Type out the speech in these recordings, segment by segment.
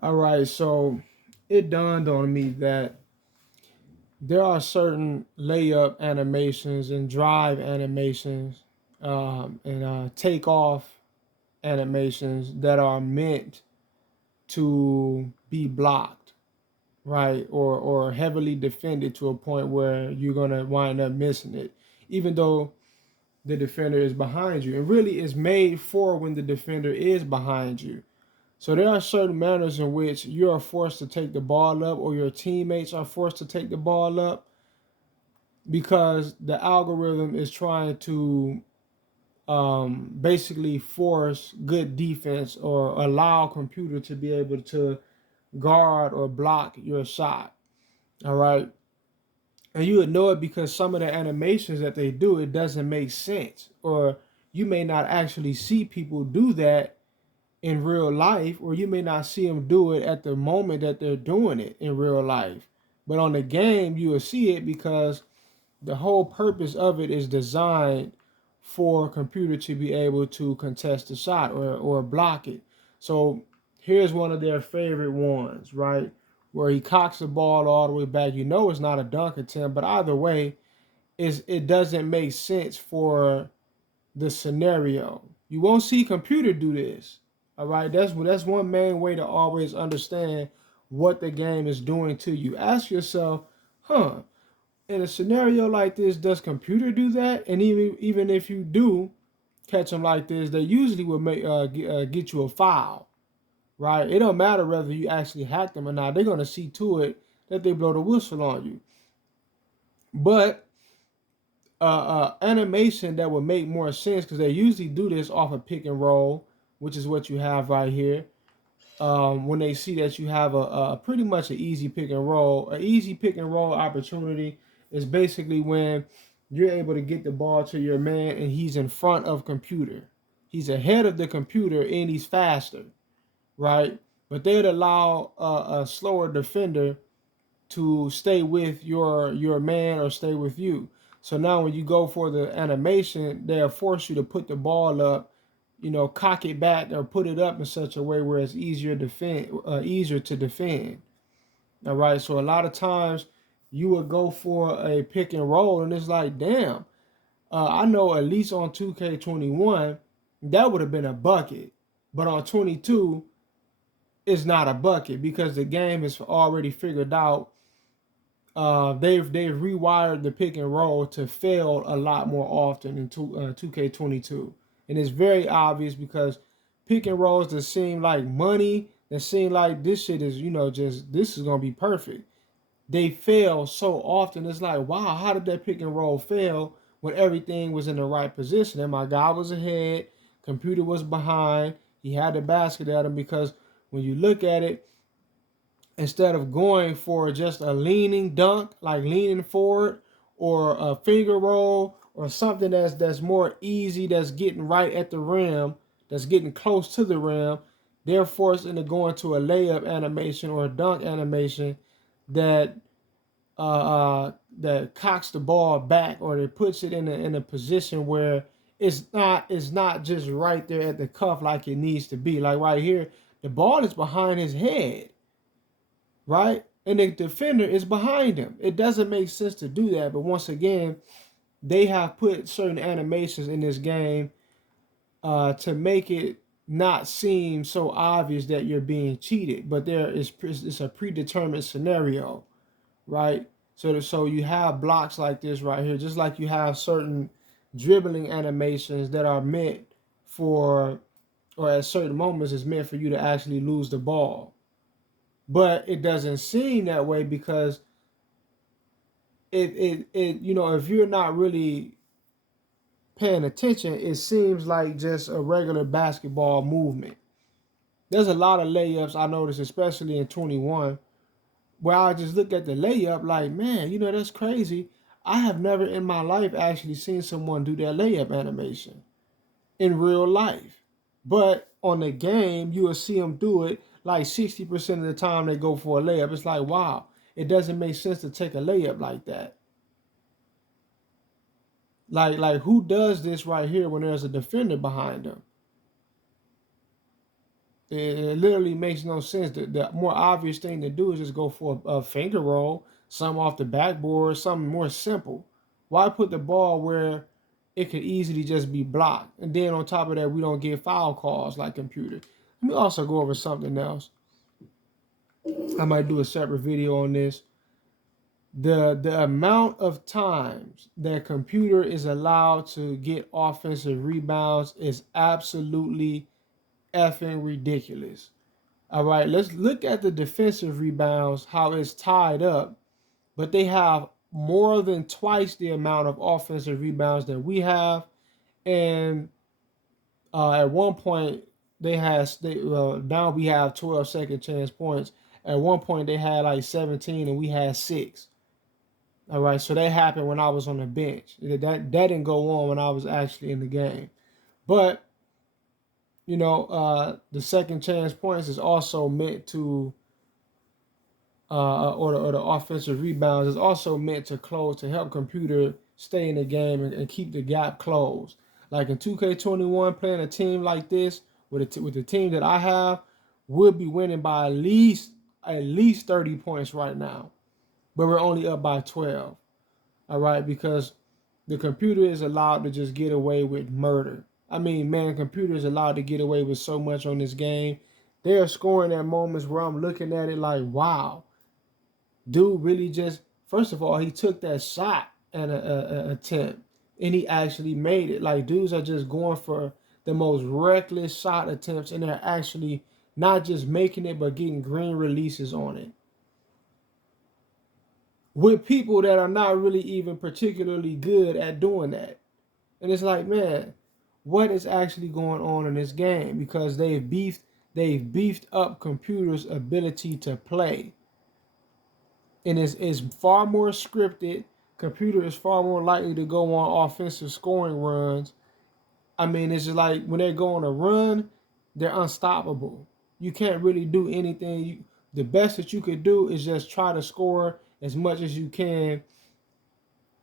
All right, so it dawned on me that there are certain layup animations and drive animations and takeoff animations that are meant to be blocked, right? Or heavily defended to a point where you're gonna wind up missing it, even though the defender is behind you. And really, it's made for when the defender is behind you. So there are certain manners in which you are forced to take the ball up, or your teammates are forced to take the ball up, because the algorithm is trying to basically force good defense or allow computer to be able to guard or block your shot. All right. And you would know it because some of the animations that they do, it doesn't make sense. Or you may not actually see people do that in real life, or you may not see them do it at the moment that they're doing it in real life. But on the game, you will see it because the whole purpose of it is designed for a computer to be able to contest the shot or block it. So here's one of their favorite ones, right? Where he cocks the ball all the way back. You know it's not a dunk attempt, but either way, it doesn't make sense for the scenario. You won't see computer do this. All right, that's one main way to always understand what the game is doing to you. Ask yourself, huh? In a scenario like this, does computer do that? And even if you do catch them like this, they usually will get you a foul, right? It don't matter whether you actually hack them or not. They're gonna see to it that they blow the whistle on you. But animation that would make more sense, because they usually do this off a pick and roll, which is what you have right here. When they see that you have a pretty much an easy pick and roll, an easy pick and roll opportunity is basically when you're able to get the ball to your man and he's in front of computer. He's ahead of the computer and he's faster, right? But they'd allow a slower defender to stay with your man or stay with you. So now when you go for the animation, they'll force you to put the ball up, cock it back or put it up in such a way where it's easier to defend. All right. So a lot of times you would go for a pick and roll, and it's like, damn, I know at least on 2K21 that would have been a bucket, but on 22 it's not a bucket because the game is already figured out. They've rewired the pick and roll to fail a lot more often in 2K22, and it's very obvious because pick and rolls that seem like money, that seem like this shit is just this is gonna be perfect. They fail so often. It's like, wow, how did that pick and roll fail when everything was in the right position and my guy was ahead, computer was behind, he had the basket at him? Because when you look at it, instead of going for just a leaning dunk, like leaning forward, or a finger roll, or something that's more easy, that's getting right at the rim, that's getting close to the rim, they're forced into going to a layup animation or a dunk animation that that cocks the ball back, or it puts it in a position where it's not just right there at the cuff like it needs to be. Like right here, the ball is behind his head, right? And the defender is behind him. It doesn't make sense to do that. But once again, they have put certain animations in this game to make it not seem so obvious that you're being cheated. But it's a predetermined scenario, right? So you have blocks like this right here, just like you have certain dribbling animations that are meant for, or at certain moments is meant for you to actually lose the ball. But it doesn't seem that way because if you're not really paying attention, it seems like just a regular basketball movement. There's a lot of layups I noticed, especially in 21, where I just look at the layup like, man, that's crazy. I have never in my life actually seen someone do that layup animation in real life. But on the game, you will see them do it like 60% of the time they go for a layup. It's like, wow, it doesn't make sense to take a layup like that. Like who does this right here when there's a defender behind them? It literally makes no sense. The more obvious thing to do is just go for a finger roll, something off the backboard, something more simple. Why put the ball where it could easily just be blocked? And then on top of that, we don't get foul calls like computer. Let me also go over something else. I might do a separate video on this. The amount of times that computer is allowed to get offensive rebounds is absolutely effing ridiculous. All right, let's look at the defensive rebounds, how it's tied up, but they have more than twice the amount of offensive rebounds that we have. And at one point, now we have 12 second chance points. At one point, they had like 17 and we had 6. All right, so that happened when I was on the bench. That didn't go on when I was actually in the game. But the second chance points is also meant to, or the offensive rebounds is also meant to close, to help computer stay in the game and keep the gap closed. Like in 2K21, playing a team like this with the team that I have, we'll be winning by at least 30 points right now, but we're only up by 12. All right, because the computer is allowed to just get away with murder. I mean, man, computer is allowed to get away with so much on this game. They're scoring at moments where I'm looking at it like, wow, dude really just, first of all, he took that shot and a attempt and he actually made it. Like, dudes are just going for the most reckless shot attempts and they're actually not just making it, but getting green releases on it with people that are not really even particularly good at doing that. And it's like, man, what is actually going on in this game? Because they've beefed up computers' ability to play. And it's far more scripted. Computer is far more likely to go on offensive scoring runs. I mean, it's just like when they go on a run, they're unstoppable. You can't really do anything. The best that you could do is just try to score as much as you can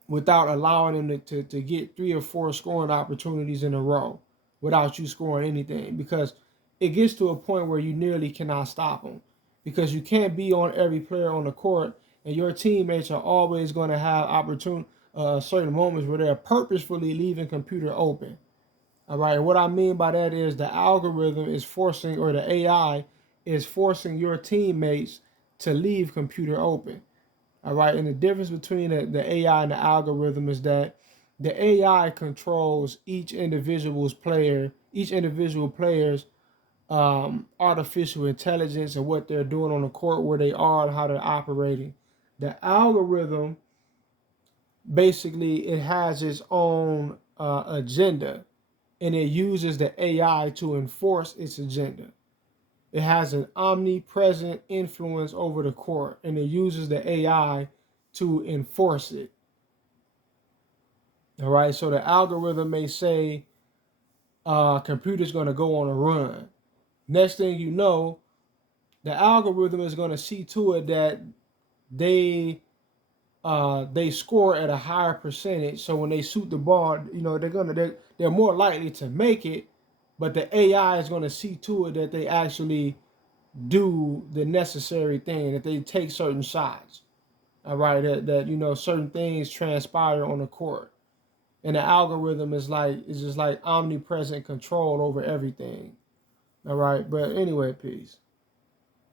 without allowing them to get 3 or 4 scoring opportunities in a row without you scoring anything, because it gets to a point where you nearly cannot stop them, because you can't be on every player on the court and your teammates are always going to have certain moments where they're purposefully leaving computer open. All right, and what I mean by that is the algorithm is forcing, or the AI is forcing your teammates to leave computer open. All right, and the difference between the AI and the algorithm is that the AI controls each individual player's artificial intelligence and what they're doing on the court, where they are, and how they're operating. The algorithm, basically, it has its own agenda, and it uses the AI to enforce its agenda. It has an omnipresent influence over the court, and it uses the AI to enforce it. All right, so the algorithm may say, computer's going to go on a run. Next thing you know, the algorithm is going to see to it that they score at a higher percentage. So when they shoot the ball, they're more likely to make it, but the AI is going to see to it that they actually do the necessary thing, that they take certain shots. All right, that certain things transpire on the court, and the algorithm is just like omnipresent control over everything. All right, but anyway, peace.